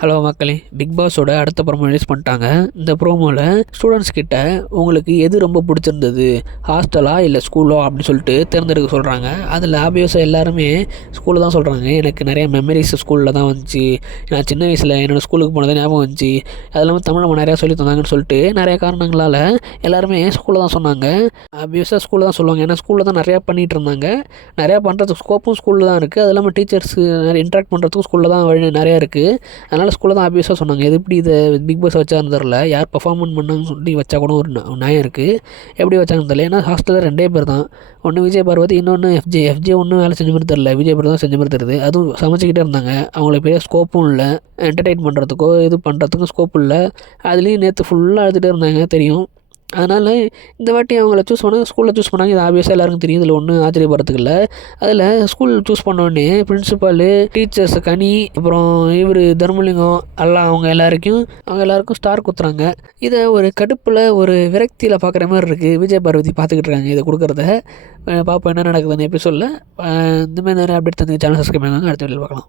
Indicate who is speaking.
Speaker 1: Hello மக்களே big பாஸோட அடுத்த promo release பண்ணிட்டாங்க. இந்த ப்ரோமோவில் ஸ்டூடெண்ட்ஸ் கிட்ட உங்களுக்கு எது ரொம்ப பிடிச்சிருந்தது? ஹாஸ்டலா இல்லை ஸ்கூலோ அப்படின்னு சொல்லிட்டு தேர்ந்தெடுக்க சொல்கிறாங்க அதில் ஆபியஸாக எல்லாருமே ஸ்கூலில் தான் சொல்கிறாங்க எனக்கு நிறைய மெமரிஸ் ஸ்கூலில் தான் வந்துச்சு. நான் சின்ன வயசில் என்னோடய ஸ்கூலுக்கு போனது ஞாபகம் வந்துச்சு. அது இல்லாமல் தமிழ் நம்ம நிறையா சொல்லி தந்தாங்கன்னு சொல்லிட்டு நிறைய காரணங்களால் எல்லாருமே ஸ்கூலில் தான் சொன்னாங்க. ஆபியஸாக ஸ்கூலில் தான் சொல்லுவாங்க. ஏன்னா ஸ்கூலில் தான் நிறையா பண்ணிகிட்டு இருந்தாங்க. நிறையா பண்ணுறதுக்கு ஸ்கோப்பும் ஸ்கூலில் தான் இருக்குது அது இல்லாமல் டீச்சர்ஸ் நிறைய இன்ட்ராக்ட் பண்ணுறதுக்கும் ஸ்கூலில் தான் வழி நிறையா இருக்குது அதனால் ஸ்கூலில் தான் ஆப்வியஸாக சொன்னாங்க. எது எப்படி இதை பிக் பாஸ் வச்சாருன்னு தெரில யார் பர்ஃபார்மன்ஸ் பண்ணாங்கன்னு சொல்லிட்டு வச்சா கூட ஒரு ந- நியாயம் இருக்குது எப்படி வச்சாங்கன்னு தெரியல. ஏன்னா ஹாஸ்டலில் ரெண்டே பேர் தான். ஒன்று விஜய் பார்வதி இன்னொன்று எஃப்ஜே எஃப்ஜே ஒன்றும் வேலை செஞ்ச மாதிரி தெரில விஜய் பார்வதி தான் செஞ்ச மாதிரி தெரியுது. அதுவும் சமைச்சிக்கிட்டே இருந்தாங்க. அவங்களுக்கு பெரிய ஸ்கோப்பும் இல்லை. என்டர்டெயின் பண்ணுறதுக்கோ இது பண்ணுறதுக்கும் ஸ்கோப் இல்லை. அதுலேயும் நேற்று ஃபுல்லாக அழுதுகிட்டே இருந்தாங்க. தெரியும். அதனால் இந்த வாட்டி அவங்கள சூஸ் பண்ணாங்க ஸ்கூலில் சூஸ் பண்ணாங்க. இது ஆப்வியஸாக எல்லாருக்கும் தெரியும். இதில் ஒன்றும் ஆச்சரியப்படுறதுக்கு இல்லை அதில் ஸ்கூல் சூஸ் பண்ணோடனே பிரின்சிபாலு டீச்சர்ஸ் கனி அப்புறம் இவர் தர்மலிங்கம் எல்லாம் அவங்க எல்லாருக்கும் அவங்க எல்லாருக்கும் ஸ்டார் குத்துறாங்க. இதை ஒரு கடுப்பில் ஒரு விரக்தியில் பார்க்குற மாதிரி இருக்குது விஜய் பார்வதி பார்த்துக்கிட்டு இருக்காங்க இதை கொடுக்குறத. பார்ப்போம் என்ன நடக்குதுன்னு எபிசோடில் இந்த மாதிரி நிறைய அப்டேட் தந்து சேனல் சப்ஸ்கிரைப் பண்ணுங்க. அடுத்த வீடியோ பார்க்கலாம்